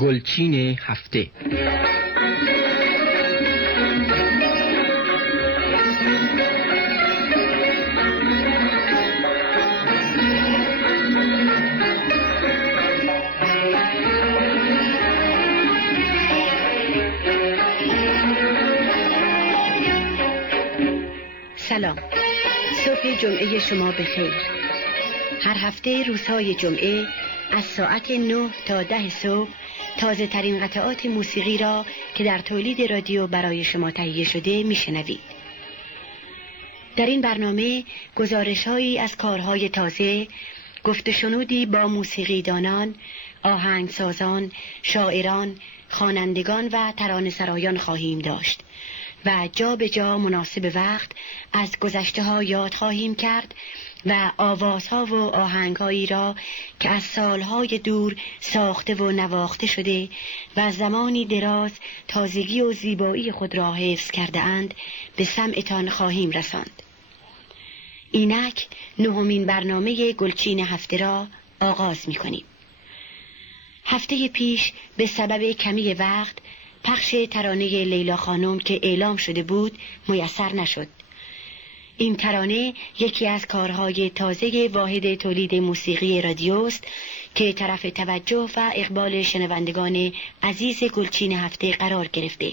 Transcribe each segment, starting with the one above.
گلچین هفته. سلام، صبح جمعه شما بخیر. هر هفته روزهای جمعه از ساعت 9 تا 10 صبح تازه ترین قطعات موسیقی را که در تولید رادیو برای شما تهیه شده میشنوید. در این برنامه گزارش‌هایی از کارهای تازه، گفت و شنودی با موسیقیدانان، آهنگسازان، شاعران، خوانندگان و ترانه‌سرایان خواهیم داشت و جا به جا مناسب وقت از گذشته‌ها یاد خواهیم کرد و آوازها و آهنگهایی را که از سالهای دور ساخته و نواخته شده و زمانی دراز تازگی و زیبایی خود را حفظ کرده اند به سمعتان خواهیم رساند. اینک 9مین برنامه گلچین هفته را آغاز می کنیم. هفته پیش به سبب کمی وقت پخش ترانه لیلا خانم که اعلام شده بود میسر نشد. این ترانه یکی از کارهای تازه واحد تولید موسیقی رادیوست که طرف توجه و اقبال شنوندگان عزیز گلچین هفته قرار گرفته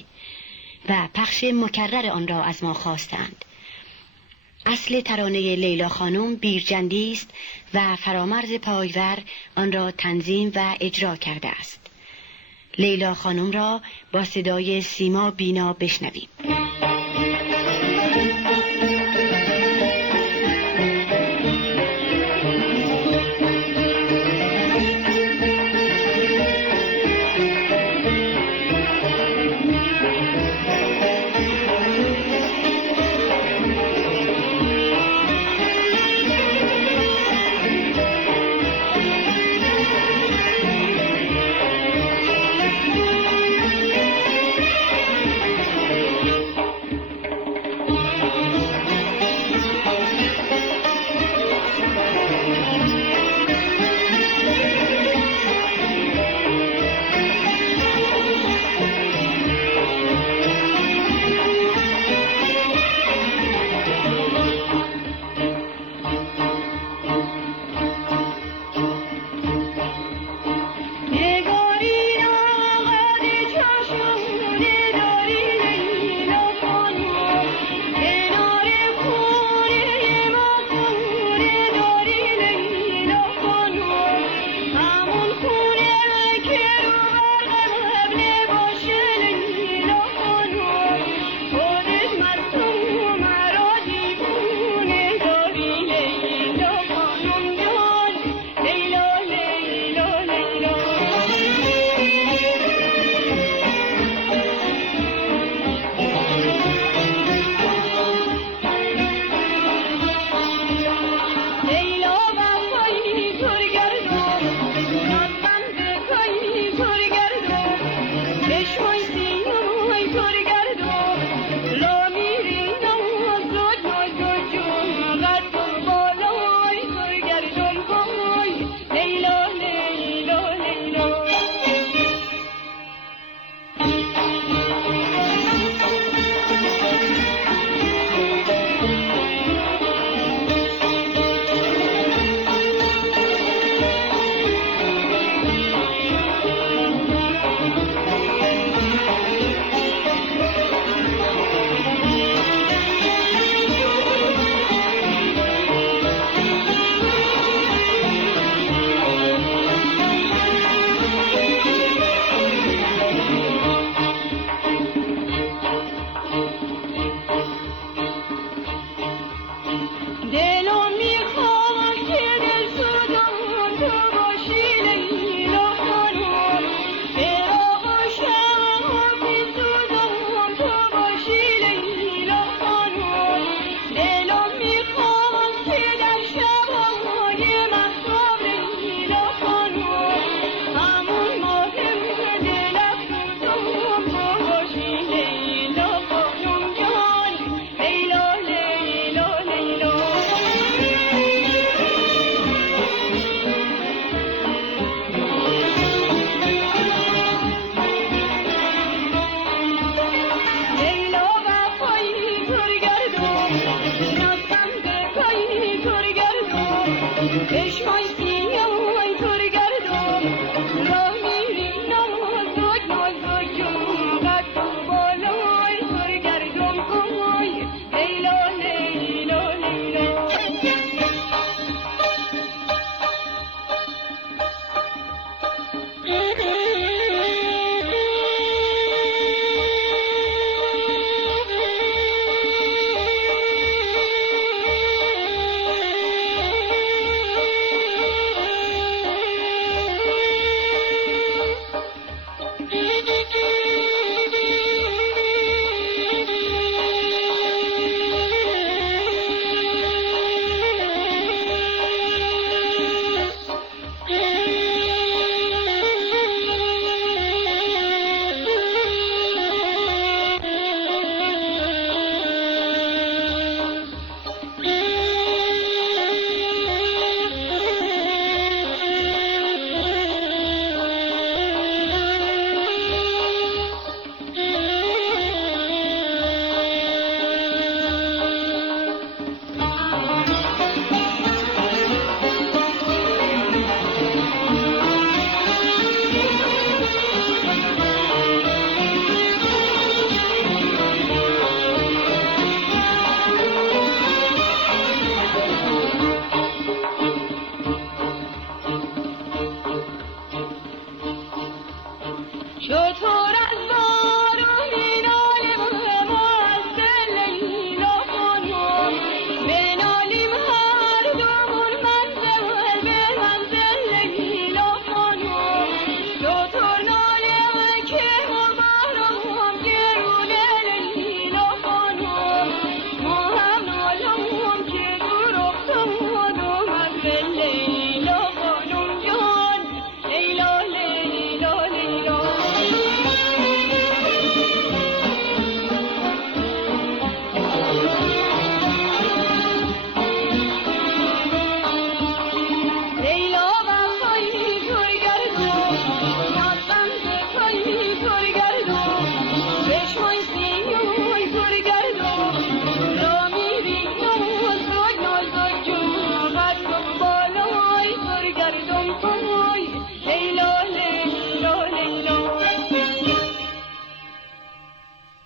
و پخش مکرر آن را از ما خواستند. اصل ترانه لیلا خانم بیرجندی است و فرامرز پایور آن را تنظیم و اجرا کرده است. لیلا خانم را با صدای سیما بینا بشنویم.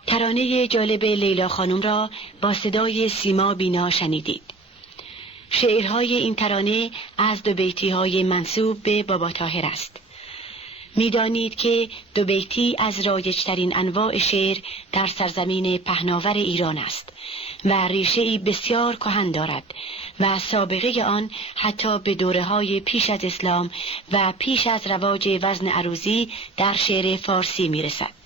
ترانه جالب لیلا خانم را با صدای سیما بینا شنیدید. شعرهای این ترانه از دو بیتی‌های منسوب به بابا طاهر است. می‌دانید که دو بیتی از رایج‌ترین انواع شعر در سرزمین پهناور ایران است و ریشه‌ای بسیار کهن دارد و سابقه آن حتی به دوره‌های پیش از اسلام و پیش از رواج وزن عروضی در شعر فارسی می‌رسد.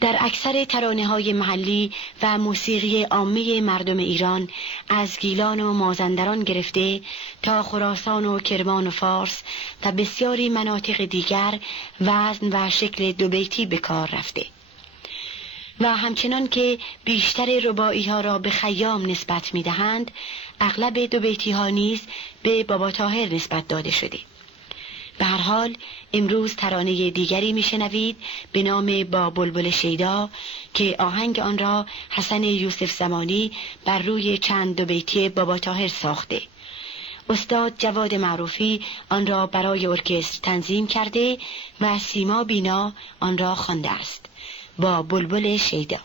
در اکثر ترانه‌های محلی و موسیقی عامه مردم ایران از گیلان و مازندران گرفته تا خراسان و کرمان و فارس و بسیاری مناطق دیگر وزن و شکل دو بیتی به کار رفته و همچنان که بیشتر رباعی‌ها را به خیام نسبت می‌دهند، اغلب دو بیتی‌ها نیز به بابا طاهر نسبت داده شده. به هر حال امروز ترانه دیگری میشنوید به نام با بلبل شیدا که آهنگ آن را حسن یوسف زمانی بر روی چند دو بیتی بابا طاهر ساخته. استاد جواد معروفی آن را برای ارکستر تنظیم کرده و سیما بینا آن را خوانده است. با بلبل شیدا.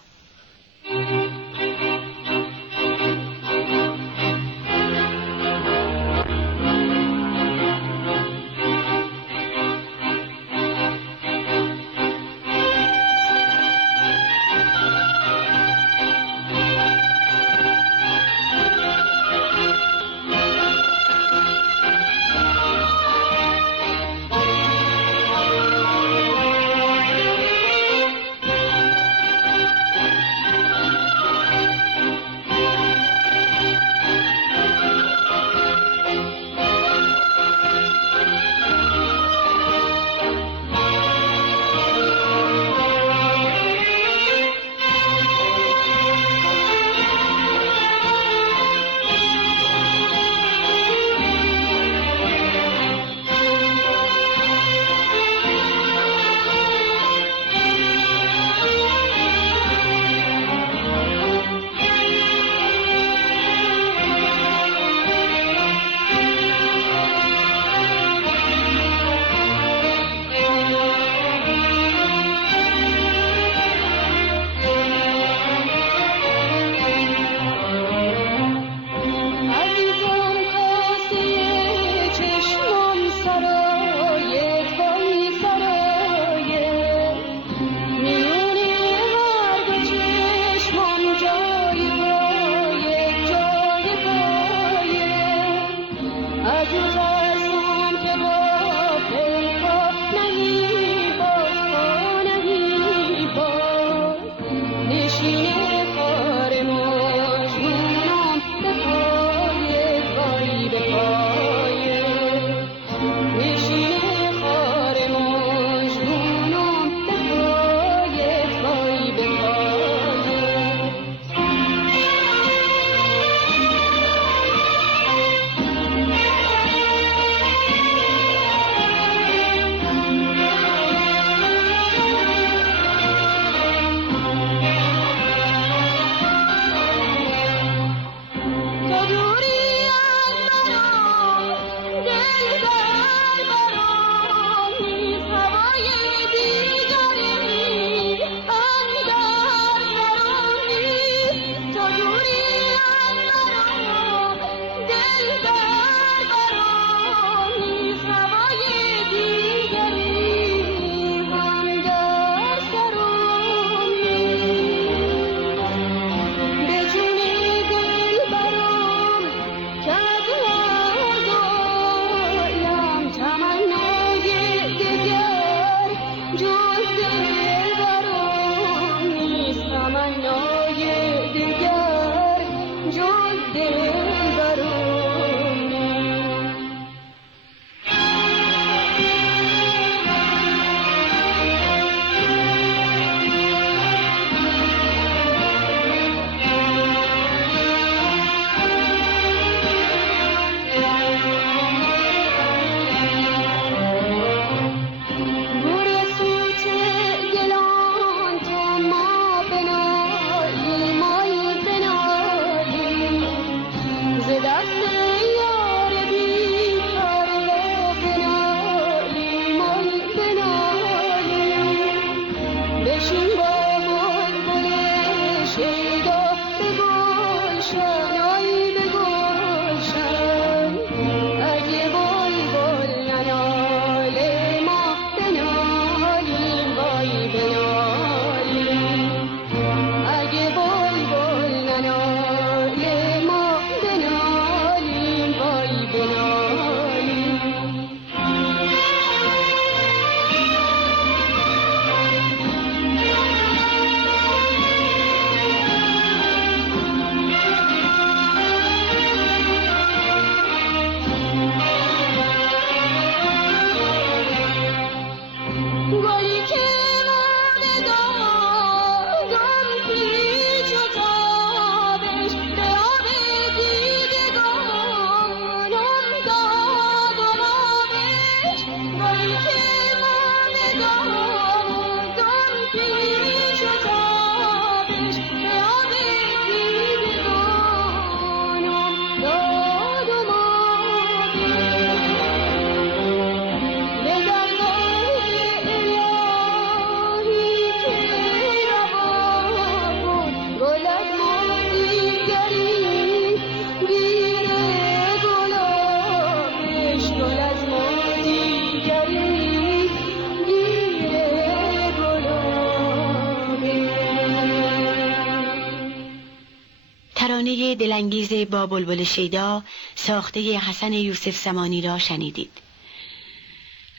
ترانه دلانگیز با بلبل شیدا ساخته حسن یوسف زمانی را شنیدید.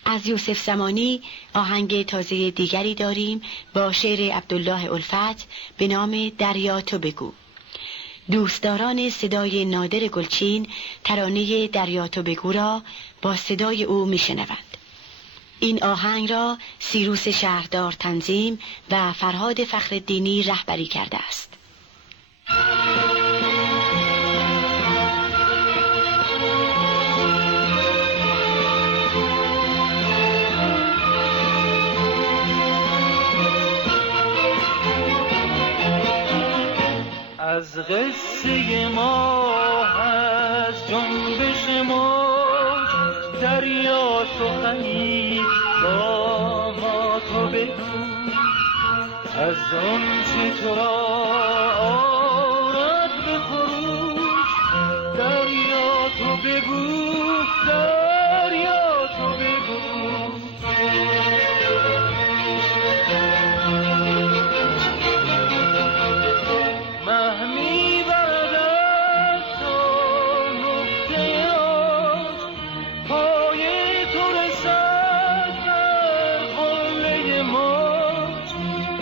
از یوسف زمانی آهنگ تازه دیگری داریم با شعر عبدالله الفت به نام دریا تو بگو. دوستداران صدای نادر گلچین ترانه دریا تو بگو را با صدای او میشنوند. این آهنگ را سیروس شهردار تنظیم و فرهاد فخرالدینی رهبری کرده است. از قصه ما از جنبش موج دریا سخنی با ما تو بگو، از آن چه تو را آرد به خروش دریا تو بگو، دریا تو بگو.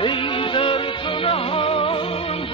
ای در تو نهان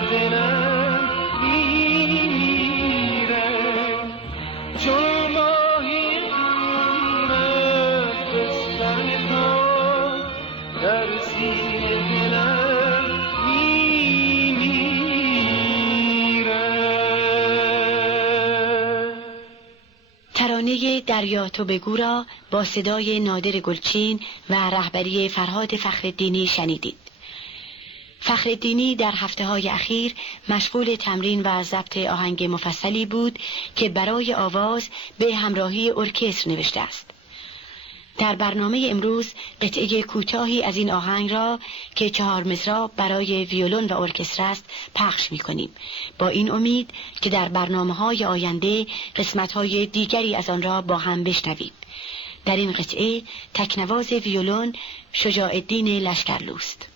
دلم میمیره، چون ماهی قیمت بستر تو در سینه دلم میمیره. ترانه دریا تو بگو را با صدای نادر گلچین و رهبری فرهاد فخرالدینی شنیدید. فخرالدینی در هفته‌های اخیر مشغول تمرین و ضبط آهنگ مفصلی بود که برای آواز به همراهی ارکستر نوشته است. در برنامه امروز قطعه کوتاهی از این آهنگ را که 4 مصرع برای ویولون و ارکستر است پخش می‌کنیم، با این امید که در برنامه‌های آینده قسمت‌های دیگری از آن را با هم بشنویم. در این قطعه تکنواز ویولون شجاع الدین لشکرلوست.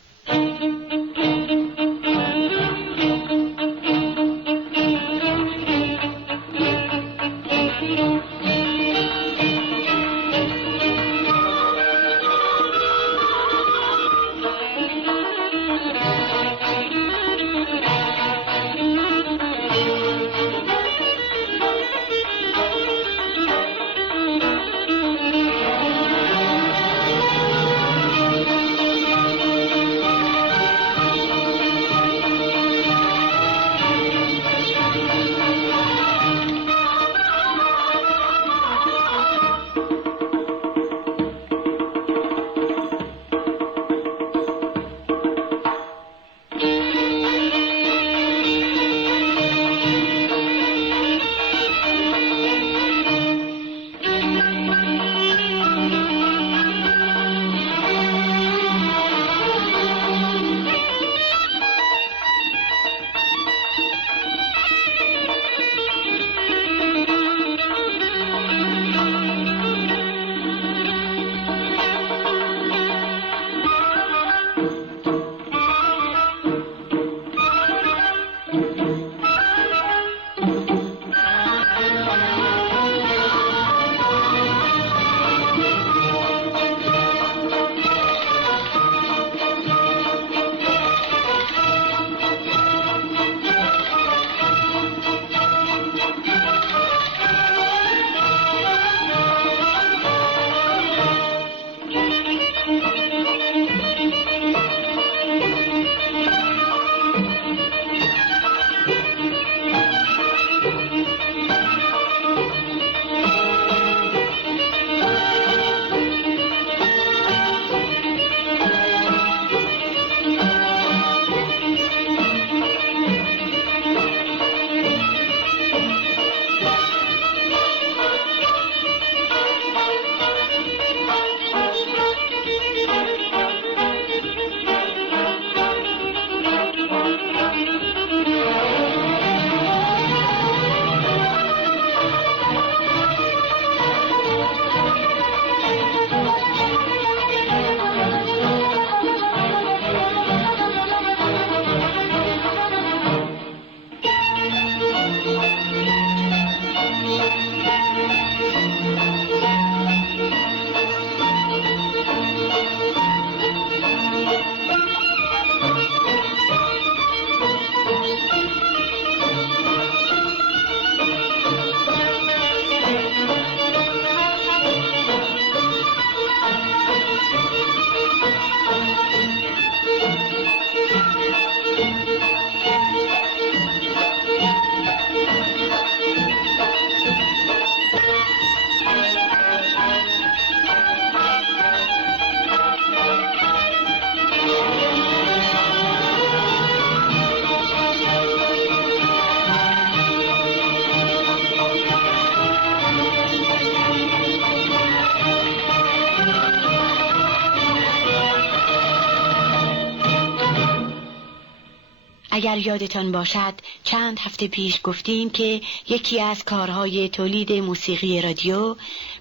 اگر یادتان باشد چند هفته پیش گفتیم که یکی از کارهای تولید موسیقی رادیو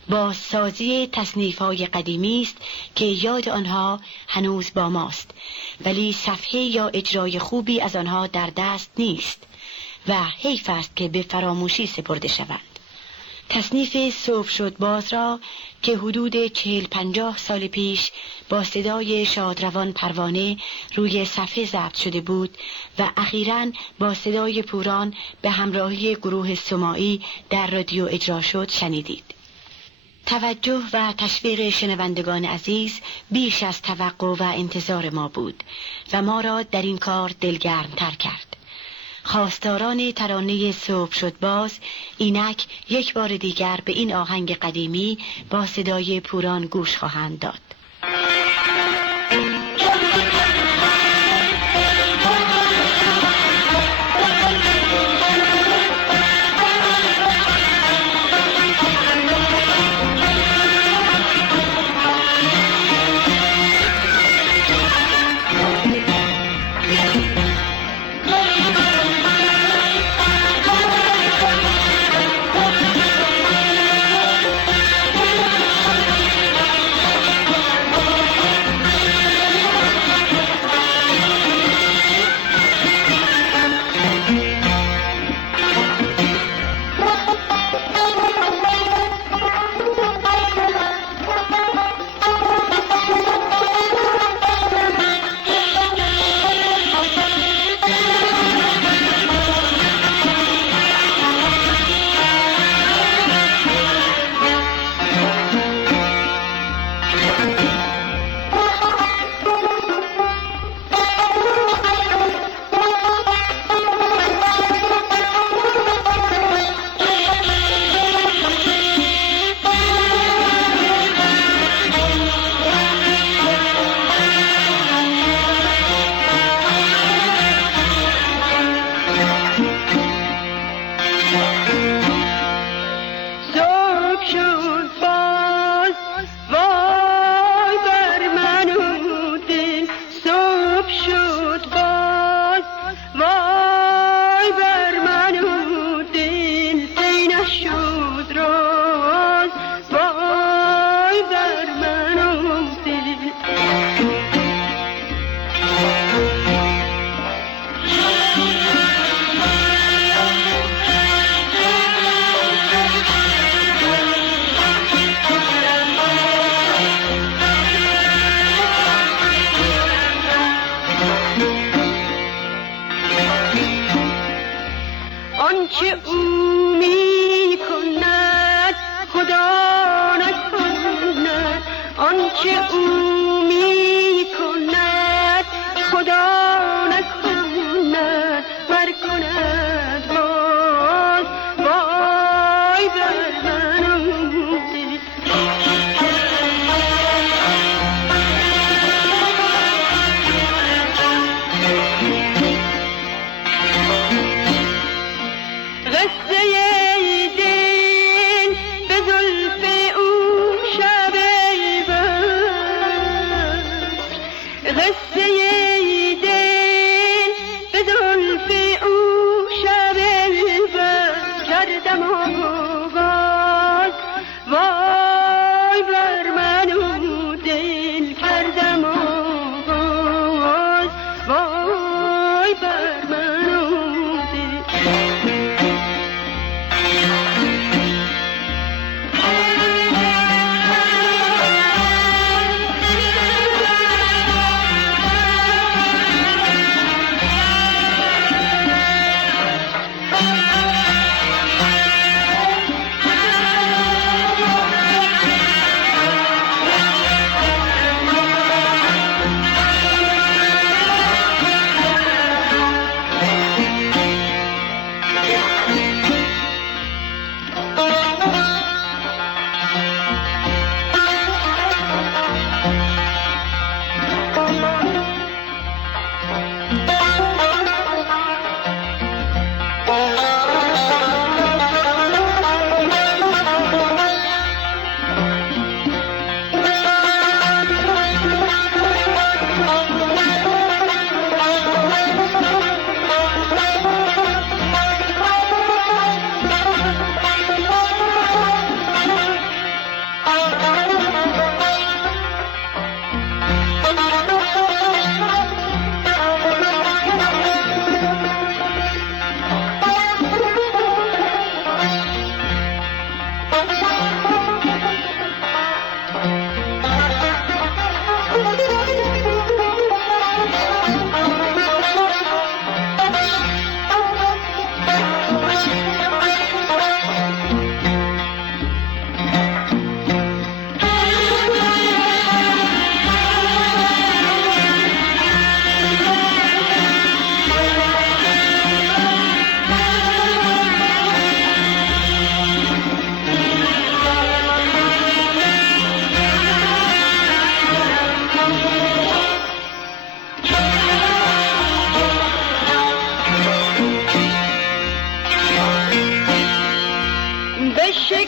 با سازی تصنیف‌های قدیمی است که یاد آنها هنوز با ماست، ولی صفحه یا اجرای خوبی از آنها در دست نیست و حیف است که به فراموشی سپرده شوند. تصنیف صبح شد باز را که حدود 40-50 سال پیش با صدای شادروان پروانه روی صفحه ضبط شده بود و اخیراً با صدای پوران به همراهی گروه سماعی در رادیو اجرا شد شنیدید. توجه و تشویق شنوندگان عزیز بیش از توقع و انتظار ما بود و ما را در این کار دلگرم تر کرد. خواستاران ترانه صبح شد باز اینک یک بار دیگر به این آهنگ قدیمی با صدای پوران گوش خواهند داد. آنچه او می کند خدا نکند، آنچه او می کند خدا نکند، ور کند باز وای بر من.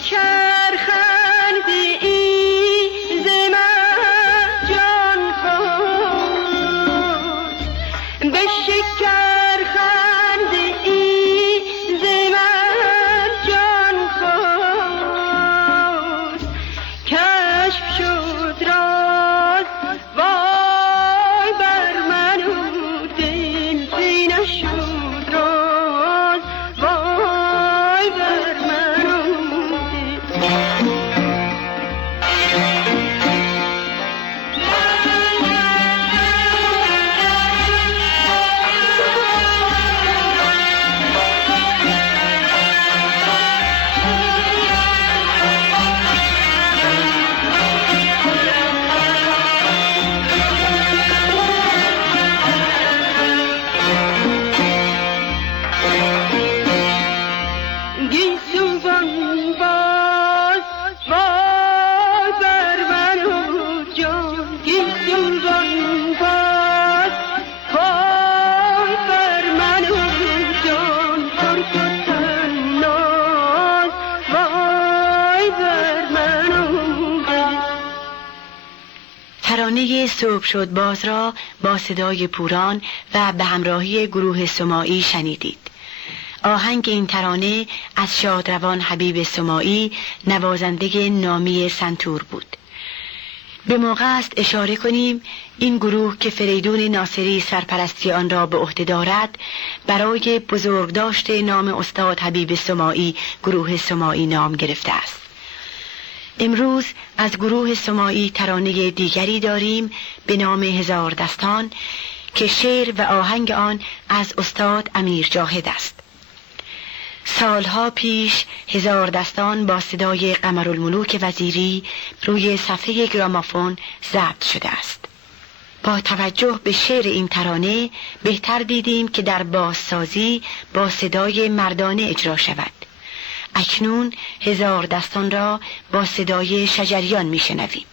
شکر خنده ای ز من جان خواست، به شکر خنده ای ز من جان خواست. کشف شد راز وای بر من و دل پی نشد راز وای بر من و گیسوان باز وای بر من و جان، گیسوان باز وای بر من و جان، ترک و طناز وای بر من و دل. ترانه صبح شد باز را با صدای پوران و به همراهی گروه سماعی شنیدید. آهنگ این ترانه از شادروان حبیب سماعی، نوازنده نامی سنتور بود. به موقع است اشاره کنیم این گروه که فریدون ناصری سرپرستی آن را به عهده دارد، برای بزرگداشت نام استاد حبیب سماعی گروه سماعی نام گرفته است. امروز از گروه سماعی ترانه دیگری داریم به نام هزار دستان که شعر و آهنگ آن از استاد امیر جاهد است. سالها پیش هزار دستان با صدای قمرالملوک وزیری روی صفحه گرامافون ضبط شده است. با توجه به شعر این ترانه بهتر دیدیم که در بازسازی با صدای مردانه اجرا شود. اکنون هزار دستان را با صدای شجریان میشنویم.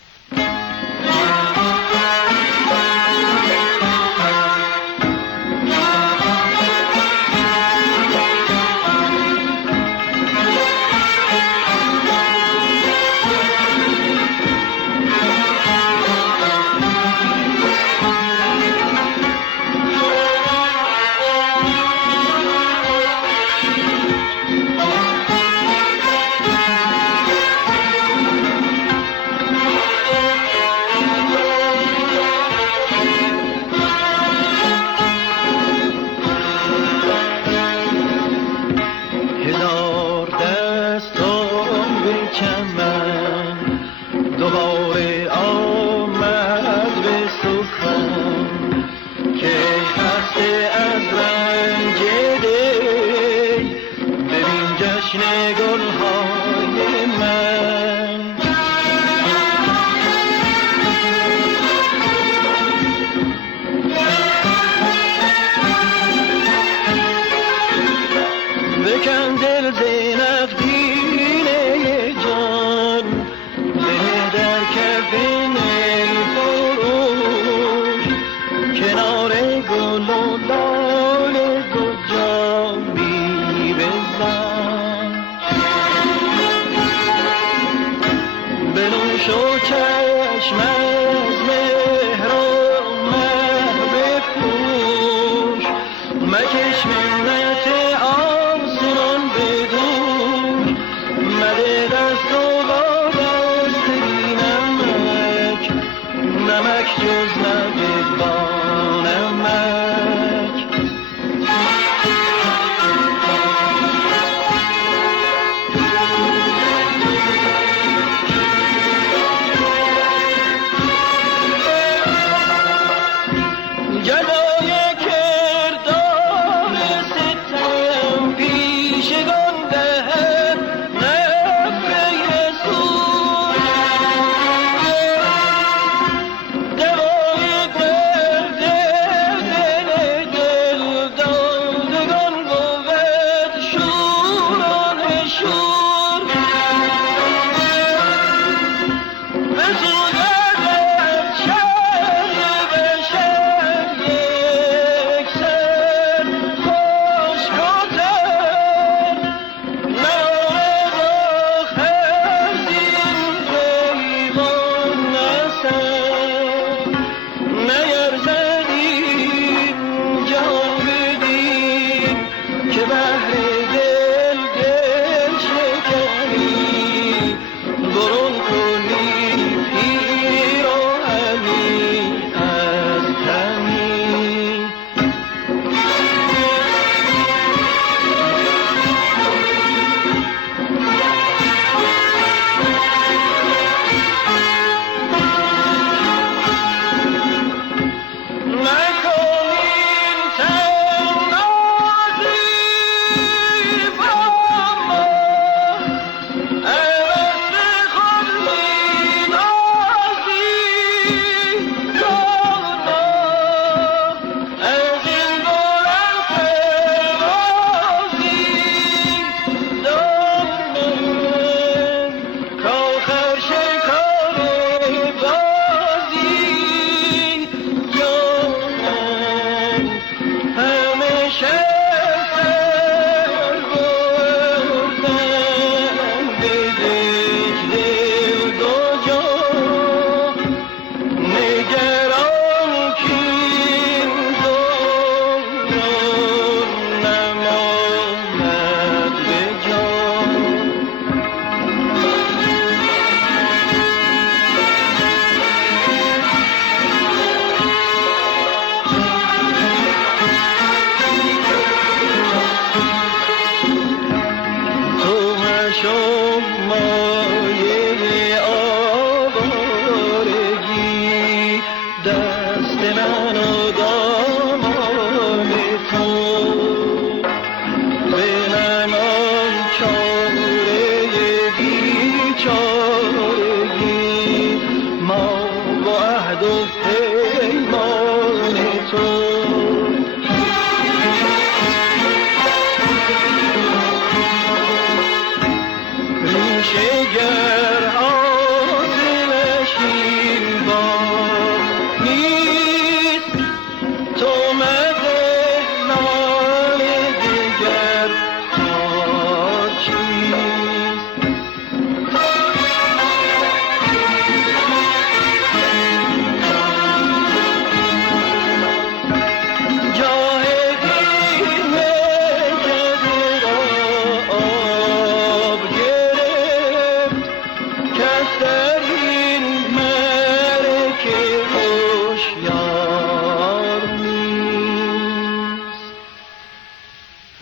دیگر خاکی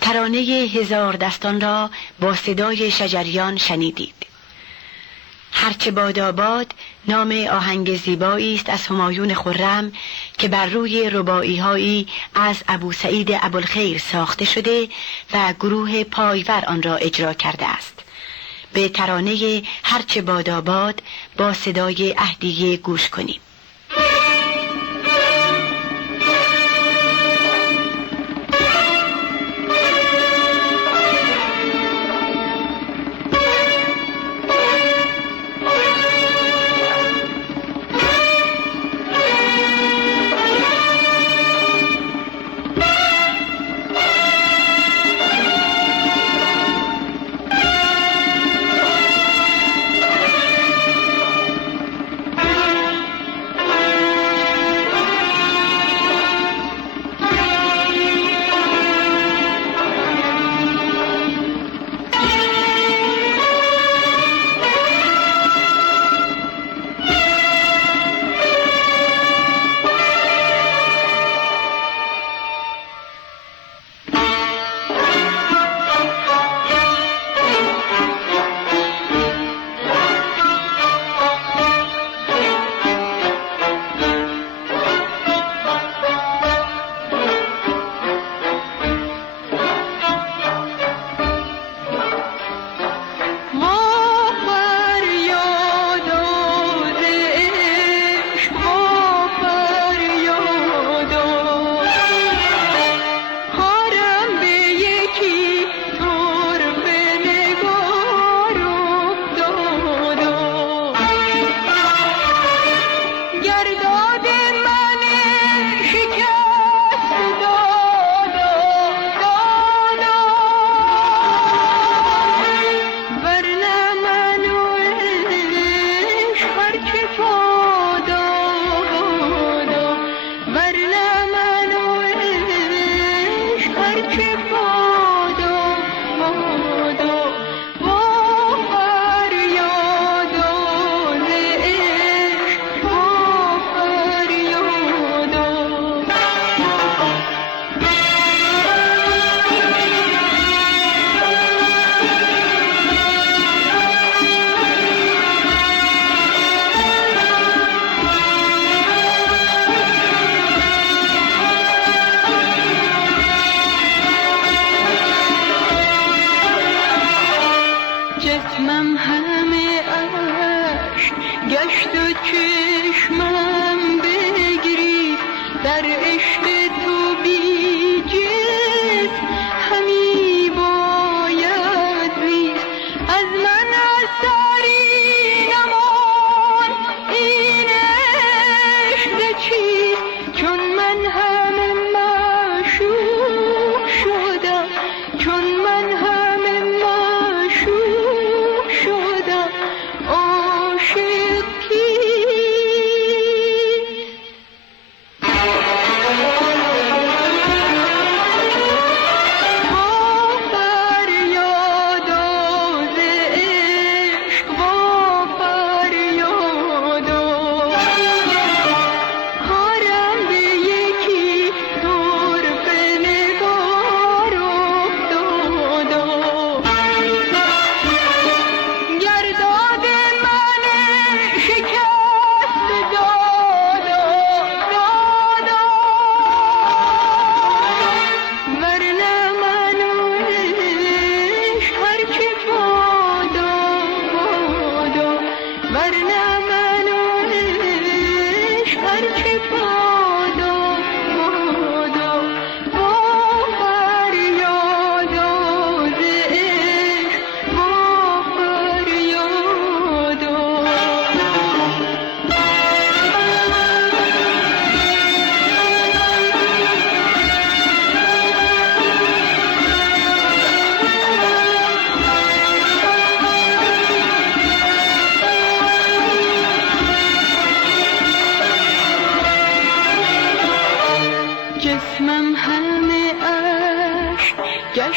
ترانه هزار دستان را با صدای شجریان شنیدید. هرچه باداباد نام آهنگ زیبایی است از همایون خرم که بر روی رباعی‌هایی از ابو سعید ابوالخیر ساخته شده و گروه پایور آن را اجرا کرده است. به ترانه هرچه باداباد با صدای اهدیه گوش کنیم.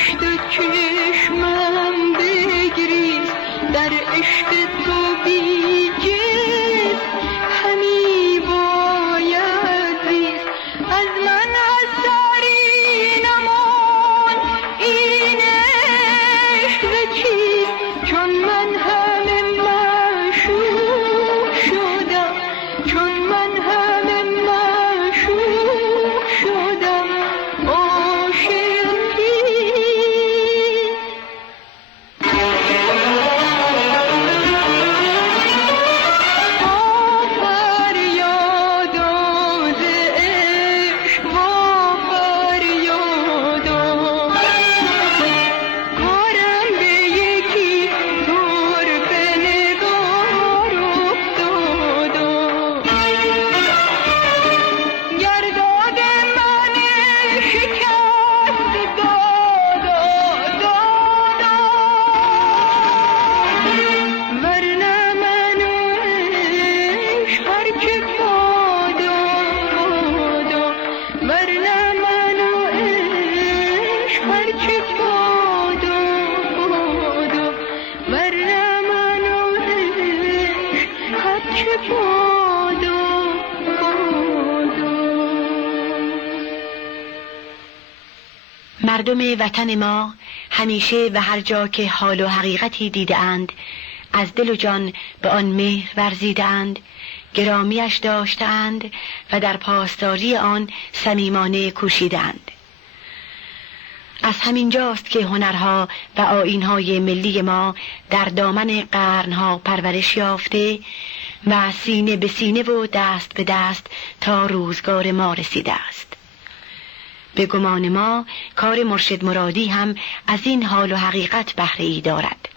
اشک چشمم بگریز در عشق تو بی‌جز همی باید ریز از من اثری نمان این عشق چیست چون من همه معشوق شدم چون من همه معشوق شدم مردم وطن ما همیشه و هر جا که حال و حقیقتی دیده‌اند از دل و جان به آن مهر ورزیده‌اند، گرامیش داشته‌اند و در پاسداری آن صمیمانه کوشیده‌اند. از همین جاست که هنرها و آیین‌های ملی ما در دامن قرنها پرورش یافته و سینه به سینه و دست به دست تا روزگار ما رسیده است. به گمان ما کار مرشد مرادی هم از این حال و حقیقت بهره ای دارد،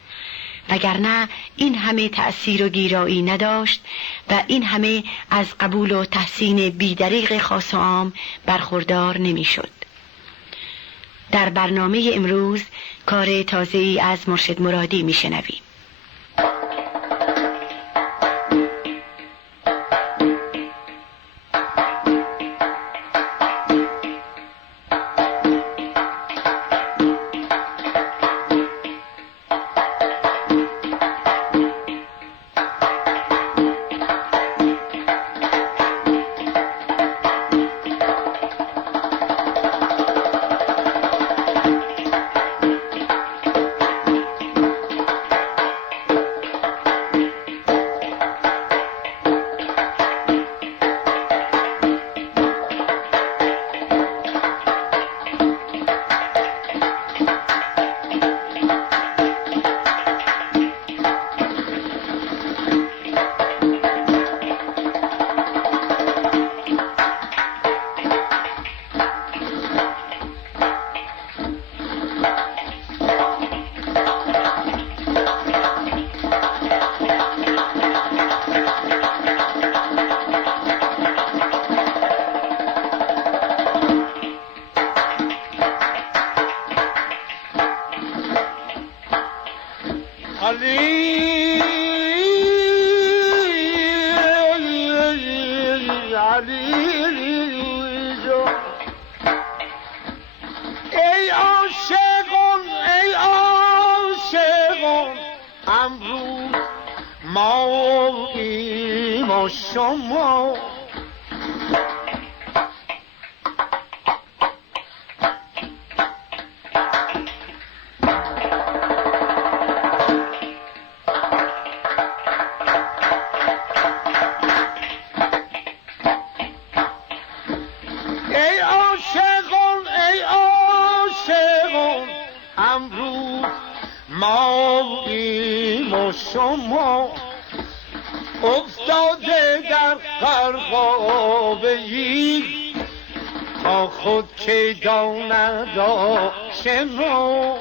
وگرنه این همه تأثیر و گیرایی نداشت و این همه از قبول و تحسین بیدریغ خاص و عام برخوردار نمی شد. در برنامه امروز کار تازه‌ای از مرشد مرادی می شنویم. ای عاشقان امروز ماییم و شما ماییم و شما افتاده در غرقابه ای تا خود که داند شما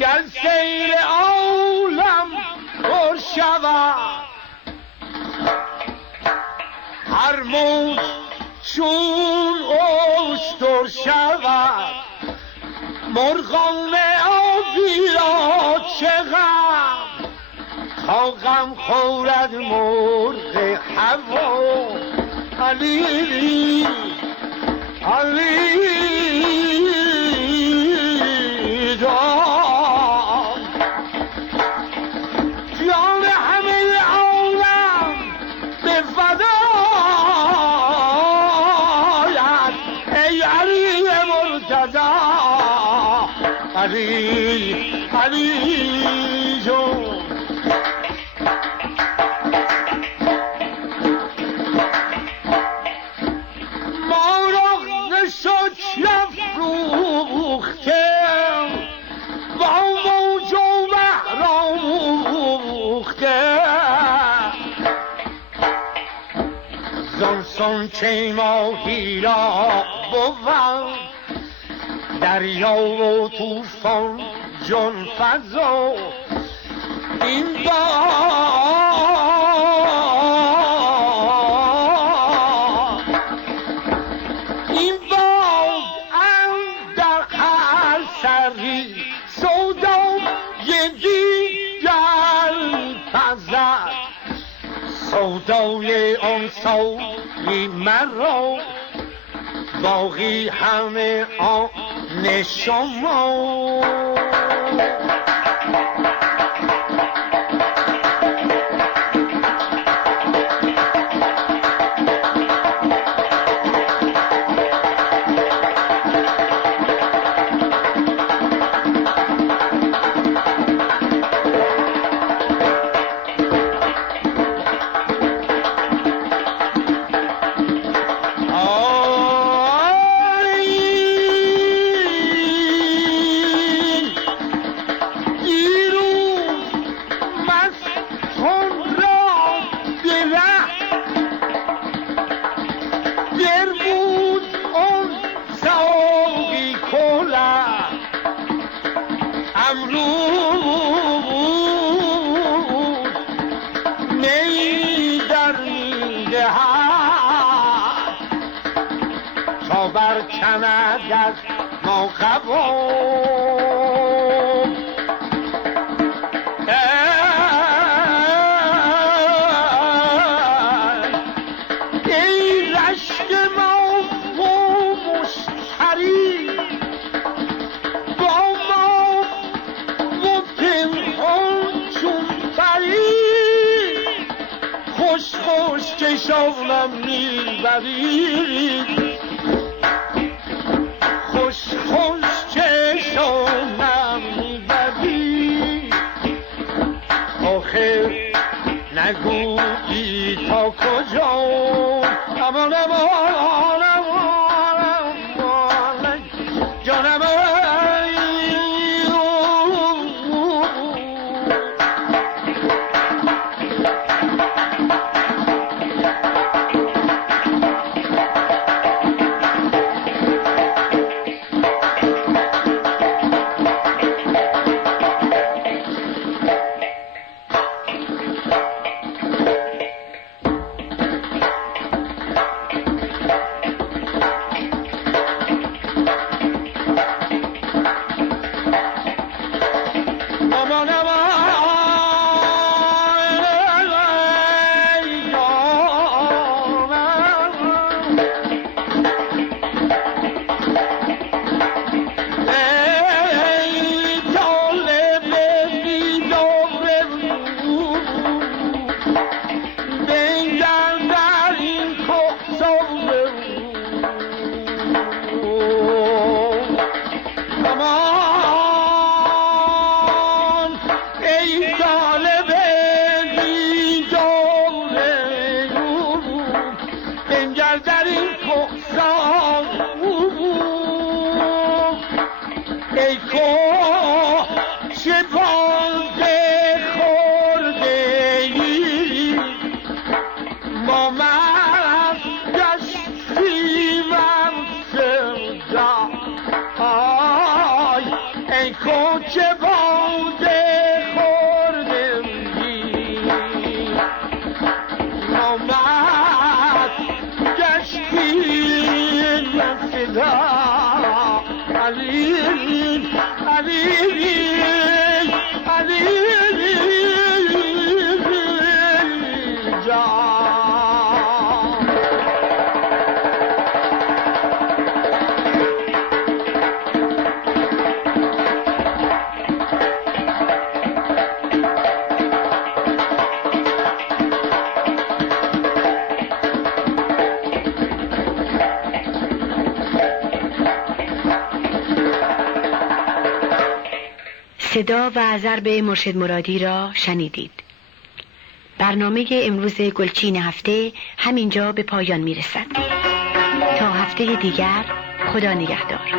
گر سیر عالم پر شود هر موج چون اشتر شود مرغان آبی را چه غم تا غم خورد مرغ هوا علی علی صدا علی علی جون ما را نشد افروخته با موج و بحر آموخته زنسون که ماهی را بود دریا و توفان جان فضا این باد اندر هر سری سودای دیگر پزد سودای آن سوی مرا باقی همه آن شما برکند از ما قوام ای رشک ما و مشتری با ما و پنهان چون پری خوش خوش کشانم میبرید خوش چشانم میبری آخر نگویی تا کجا امان امان امان جانم صدا و ضرب مرشد مرادی را شنیدید. برنامه امروز گلچین هفته همینجا به پایان میرسد. تا هفته دیگر، خدا نگهدار.